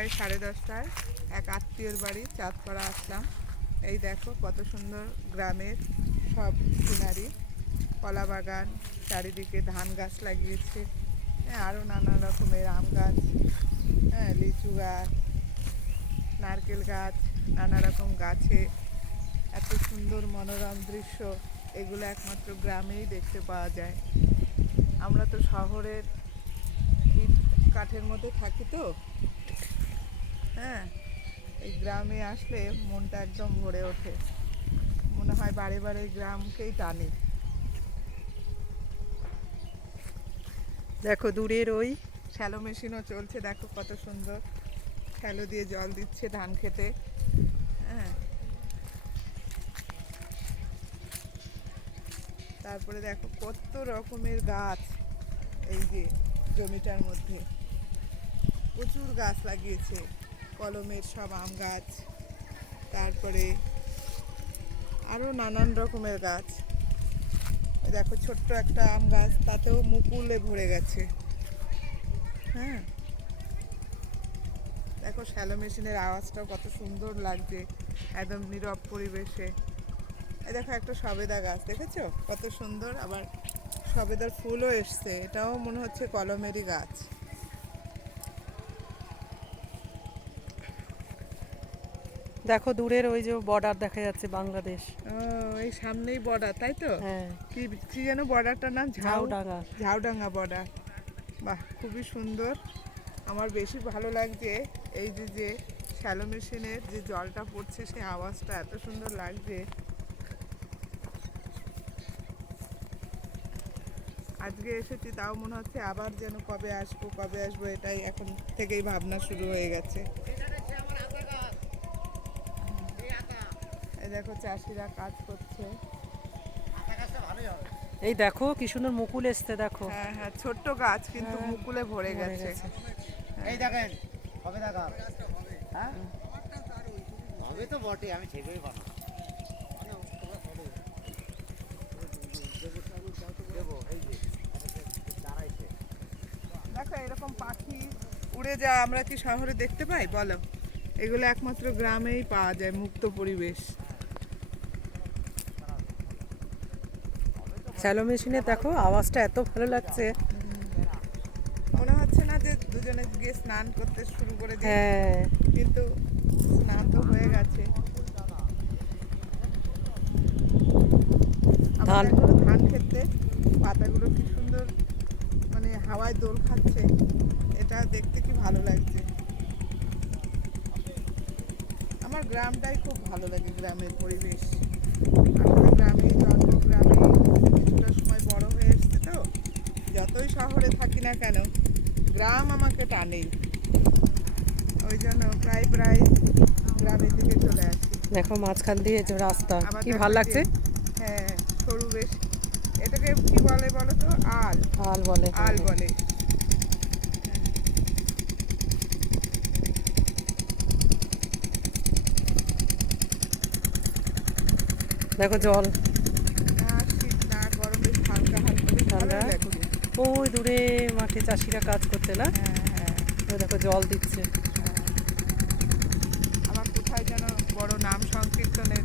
এই সাড়ে দশটায় এক আত্মীয়র বাড়ি, চাঁদপাড়া আসলাম। এই দেখো কত সুন্দর গ্রামের সব সিনারি কলা বাগান চারিদিকে ধান গাছ লাগিয়েছে। হ্যাঁ আরও নানা রকমের আম গাছ হ্যাঁ লিচু গাছ, নারকেল গাছ, নানা রকম গাছে। এত সুন্দর মনোরম দৃশ্য, এগুলো একমাত্র গ্রামেই দেখতে পাওয়া যায়। আমরা তো শহরের কাঠের মধ্যে থাকি তো হ্যাঁ এই গ্রামে আসলে মনটা একদম ভরে ওঠে। মনে হয় বারে বারে গ্রামকেই টানে। দেখো দূরের ওই শ্যালো মেশিনও চলছে, দেখো কত সুন্দর। শ্যালো দিয়ে জল দিচ্ছে ধান খেতে। হ্যাঁ। তারপরে দেখো কত রকমের গাছ এই যে জমিটার মধ্যে। প্রচুর গাছ লাগিয়েছে। কলমের সব আম গাছ, তারপরে আরও নানান রকমের গাছ। দেখো ছোট্ট একটা আম গাছ, তাতেও মুকুলে ভরে গেছে। হ্যাঁ। দেখো শ্যালো মেশিনের আওয়াজটাও কত সুন্দর লাগছে, একদম নীরব পরিবেশে। এই দেখো একটা সবেদা গাছ, দেখেছ? কত সুন্দর, আবার সবেদার ফুলও এসছে, এটাও মনে হচ্ছে কলমেরই গাছ। দেখো দূরের ওই যে বর্ডার দেখা যাচ্ছে বাংলাদেশ। ও এই সামনেই বর্ডার তাই তো? হ্যাঁ। কি কি যেন বর্ডারটার নাম? ঝাউডাঙ্গা। ঝাউডাঙ্গা বর্ডার বাহ খুবই সুন্দর। আমার বেশি ভালো লাগছে এই যে যে শ্যালো মেশিনের যে জলটা পড়ছে সেই আওয়াজটা এত সুন্দর লাগছে। আজকে এসেছি তাও মনে হচ্ছে আবার যেন কবে আসব কবে আসব এটাই এখন থেকেই ভাবনা শুরু হয়ে গেছে। দেখো চাষিরা কাজ করছে। এই দেখো কি সুন্দর মুকুল এসছে দেখো। হ্যাঁ হ্যাঁ ছোট্ট গাছ কিন্তু হ্যাঁ, মুকুলে ভরে গেছে। এই দেখেন হবে দেখা হ্যাঁ? হবে। তো বটে আমি এই যে দাঁড়াইছে। দেখো এরকম পাখি উড়ে যা আমরা কি শহরে দেখতে পাই? বলো। এগুলো একমাত্র গ্রামেই পাওয়া যায় মুক্ত পরিবেশ। শ্যালো মেশিনে দেখো আওয়াজটা এত ভালো লাগছে। মনে হচ্ছে না যে দুজনে গিয়ে স্নান করতে শুরু করে হ্যাঁ। কিন্তু স্নান তো হয়ে গেছে। ধান- ধান খেতে পাতাগুলো কি সুন্দর মানে হাওয়ায় দোল খাচ্ছে। এটা দেখতে কি ভালো লাগছে। আমার গ্রামটাই খুব ভালো লাগে গ্রামের পরিবেশ। আসলে গ্রামে জন্ম গ্রামে কিছুটা সময় বড় হয়ে এসছে তো যতই শহরে থাকি না কেন গ্রাম আমাকে টানেই ওই জন্য প্রায় প্রায় গ্রামের দিকে চলে আসি। দেখো মাঝখান দিয়ে যে রাস্তা কি ভালো লাগছে? হ্যাঁ সরু বেশ। এটাকে কি বলে বলো তো? আল। আল বলে আল বলে। দেখো জল। না শীত না গরম বেশ হালকা হালকা ঠান্ডা। লাগছে ওই দূরে মাঠে চাষিরা কাজ করতে না? হ্যাঁ হ্যাঁ। ওই দেখো জল দিচ্ছে। আবার কোথায় যেন বড় নাম সংকীর্তনের